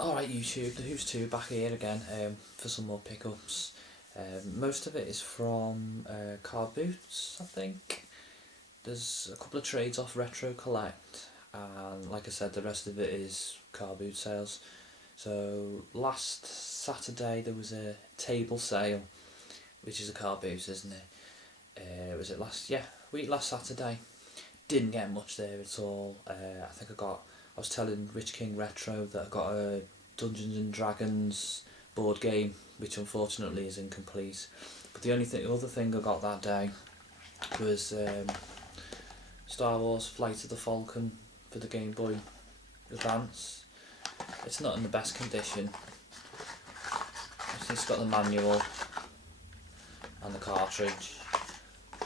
Alright YouTube, the Who's 2 back here again for some more pickups. Most of it is from Car Boots, I think. There's a couple of trades off Retro Collect, and like I said, the rest of it is Car Boot sales. So last Saturday there was a table sale, which is a Car Boot, isn't it? Was it last Saturday? Didn't get much there at all. I think I was telling Rich King Retro that I got a Dungeons and Dragons board game, which unfortunately is incomplete. But the other thing I got that day was Star Wars Flight of the Falcon for the Game Boy Advance. It's not in the best condition. It's got the manual and the cartridge,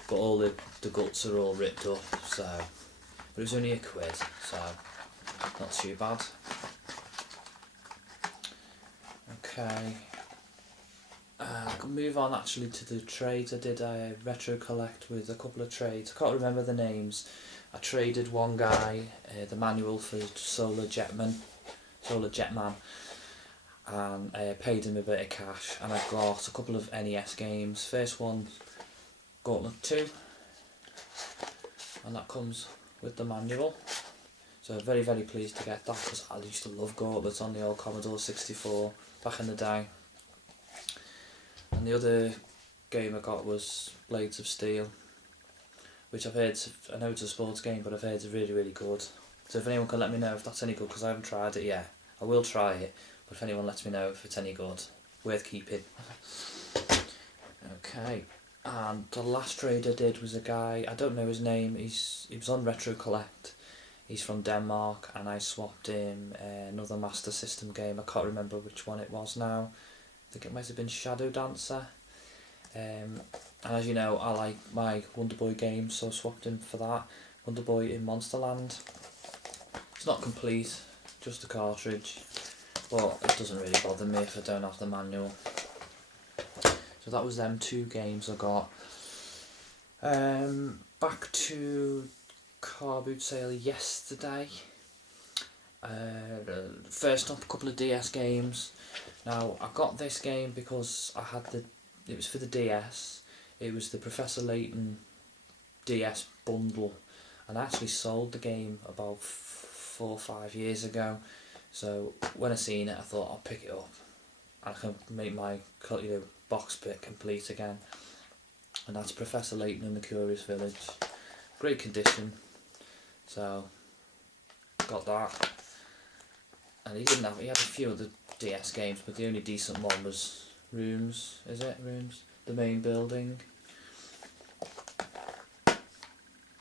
but all the guts are all ripped up, so, but it was only £1, so not too bad. Okay, I can move on actually to the trades. I did a Retro Collect with a couple of trades. I can't remember the names. I traded one guy the manual for Solar Jetman, and paid him a bit of cash, and I got a couple of NES games. First one, Gauntlet 2, and that comes with the manual. So very pleased to get that, because I used to love Gauntlets on the old Commodore 64 back in the day. And the other game I got was Blades of Steel, which I know it's a sports game, but I've heard it's really good. So if anyone can let me know if that's any good, because I haven't tried it yet. I will try it, but if anyone lets me know if it's any good, worth keeping. Okay, and the last trade I did was a guy, I don't know his name, he was on Retro Collect. He's from Denmark, and I swapped him another Master System game. I can't remember which one it was now. I think it might have been Shadow Dancer. And as you know, I like my Wonder Boy games, so I swapped him for that. Wonder Boy in Monsterland. It's not complete, just a cartridge, but it doesn't really bother me if I don't have the manual. So that was them two games I got. Back to Car Boot sale yesterday. First up, a couple of DS games. Now I got this game because it was for the DS. It was the Professor Layton DS bundle, and I actually sold the game about 4 or 5 years ago. So when I seen it, I thought I'll pick it up and I can make my box bit complete again. And that's Professor Layton and the Curious Village. Great condition. So got that. And he had a few other DS games, but the only decent one was Rooms, the main building.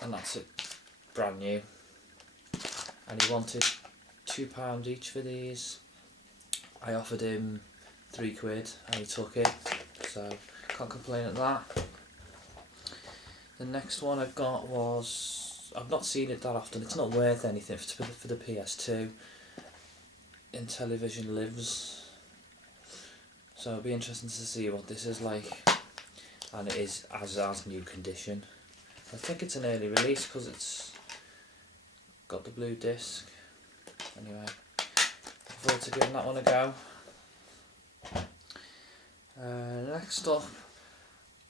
And that's it, brand new. And he wanted £2 each for these. I offered him £3 and he took it, so can't complain at that. The next one I got was, I've not seen it that often, it's not worth anything for the PS2. Intellivision Lives. So it'll be interesting to see what this is like. And it is as new condition. I think it's an early release because it's got the blue disc. Anyway, look forward to giving that one a go. Next up,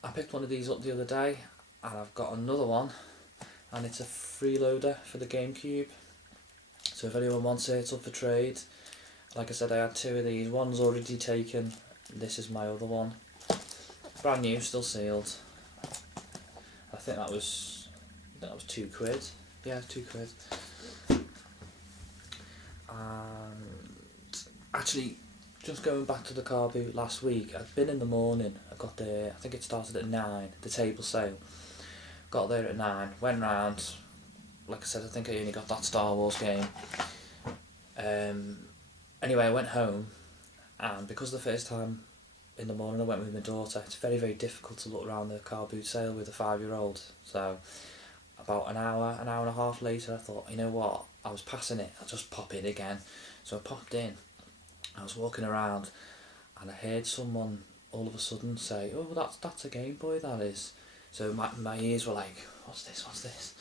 I picked one of these up the other day, and I've got another one, and it's a freeloader for the GameCube. So if anyone wants it, it's up for trade. Like I said, I had two of these. One's already taken. This is my other one. Brand new, still sealed. I think that was £2. Yeah, £2. And actually, just going back to the Car Boot last week, I'd been in the morning. I got there, I think it started at 9, the table sale. Got there at 9, went round. Like I said, I think I only got that Star Wars game. Anyway, I went home, and because the first time in the morning I went with my daughter, it's very difficult to look around the Car Boot sale with a 5-year-old. So about an hour and a half later, I thought, you know what, I was passing it, I'll just pop in again. So I popped in, I was walking around, and I heard someone all of a sudden say, oh, that's a Game Boy, that is. So my ears were like, what's this?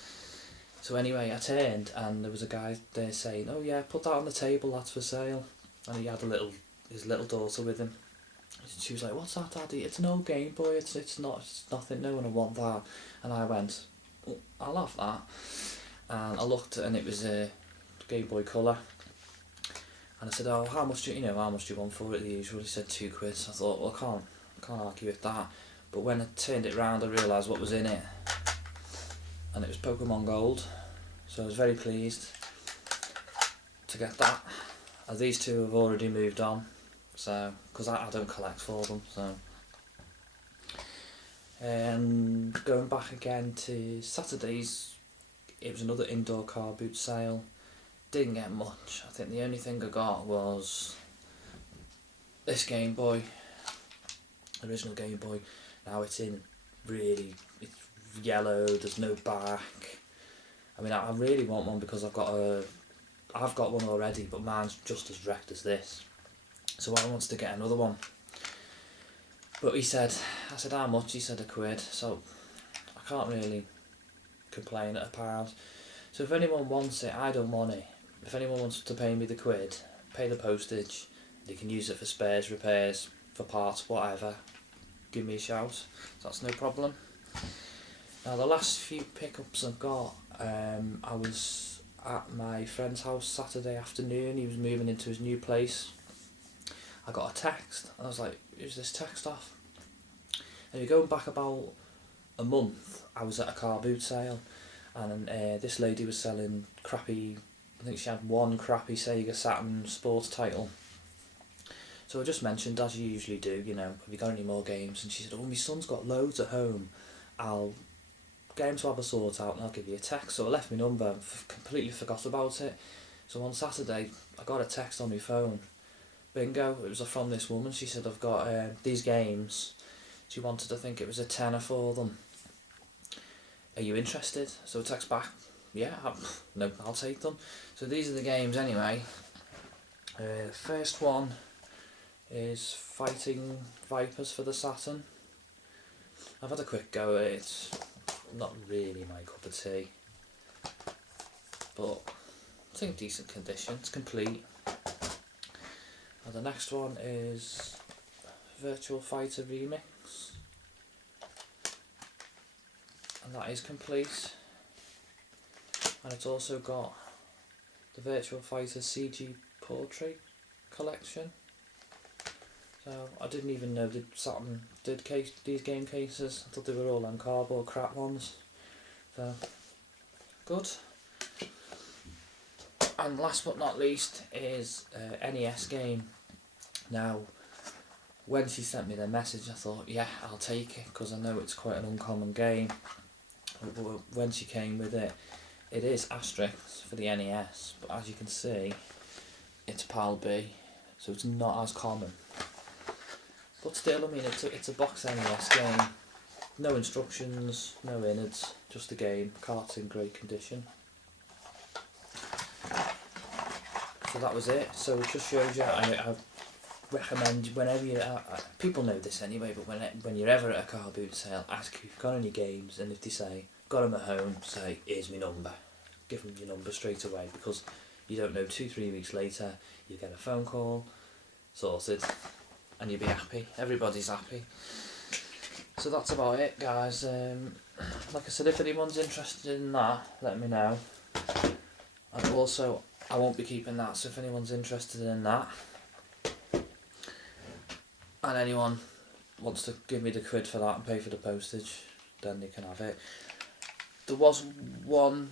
So anyway, I turned, and there was a guy there saying, oh yeah, put that on the table, that's for sale. and he had his little daughter with him. She was like, "What's that, Daddy? It's an old Game Boy. It's nothing. No one will want that." And I went, "Oh, I'll have that." And I looked, and it was a Game Boy Colour. And I said, "Oh, how much do you want for it?" The usual. He said £2. So I thought, well, I can't argue with that. But when I turned it round, I realised what was in it, and it was Pokemon Gold. So I was very pleased to get that. As these two have already moved on, so because I don't collect for them. So, and going back again to Saturdays, it was another indoor car boot sale. Didn't get much. I think the only thing I got was this Game Boy, original Game Boy. Now it's it's yellow. There's no back. I mean, I really want one because I've got one already, but mine's just as wrecked as this. So I wanted to get another one. But I said, how much? He said £1. So I can't really complain at £1. So if anyone wants it, I don't want it. If anyone wants to pay me the £1, pay the postage, they can use it for spares, repairs, for parts, whatever. Give me a shout. That's no problem. Now the last few pickups I've got, I was at my friend's house Saturday afternoon. He was moving into his new place. I got a text, and I was like, "Who's this text off?" And going back about a month, I was at a car boot sale, and this lady was selling crappy. I think she had one crappy Sega Saturn sports title. So I just mentioned, as you usually do, have you got any more games? And she said, "Oh, my son's got loads at home. I'll get him to have a sort out and I'll give you a text." So I left my number and completely forgot about it. So on Saturday, I got a text on my phone. Bingo, it was from this woman. She said, "I've got these games." She wanted, I think it was a tenner for them. "Are you interested?" So I text back, "Yeah, no, I'll take them." So these are the games anyway. First one is Fighting Vipers for the Saturn. I've had a quick go at it. It's not really my cup of tea, but I think decent condition. It's complete. And the next one is Virtual Fighter Remix, and that is complete. And it's also got the Virtual Fighter CG Portrait Collection. So I didn't even know that Saturn did these game cases. I thought they were all on cardboard crap ones. So good. And last but not least is NES game. Now, when she sent me the message, I thought, yeah, I'll take it, because I know it's quite an uncommon game. But when she came with it, it is Asterix for the NES, but as you can see, it's PAL B, so it's not as common. But still, I mean, it's a box NES game. No instructions, no innards, just a game. Cart's in great condition. So that was it. So it just shows you. I recommend whenever you. People know this anyway, but when you're ever at a car boot sale, ask if you've got any games, and if they say got them at home, say, "Here's my number." Give them your number straight away, because you don't know, 2-3 weeks later you get a phone call, sorted, and you'll be happy. Everybody's happy. So that's about it, guys. Like I said, if anyone's interested in that, let me know. And also, I won't be keeping that, so if anyone's interested in that, and anyone wants to give me the £1 for that and pay for the postage, then they can have it. There was one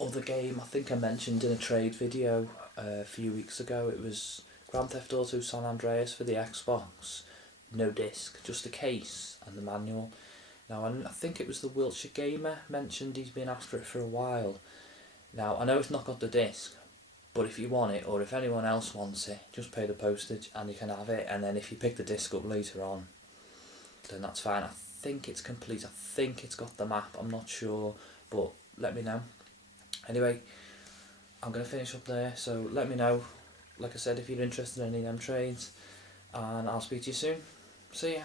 other game I think I mentioned in a trade video a few weeks ago. It was Grand Theft Auto San Andreas for the Xbox. No disc, just a case and the manual. Now, I think it was the Wiltshire Gamer mentioned he's been after it for a while. Now, I know it's not got the disc, but if you want it, or if anyone else wants it, just pay the postage and you can have it. And then if you pick the disc up later on, then that's fine. I think it's complete. I think it's got the map. I'm not sure, but let me know. Anyway, I'm going to finish up there, so let me know, like I said, if you're interested in any of them trades, and I'll speak to you soon. See ya.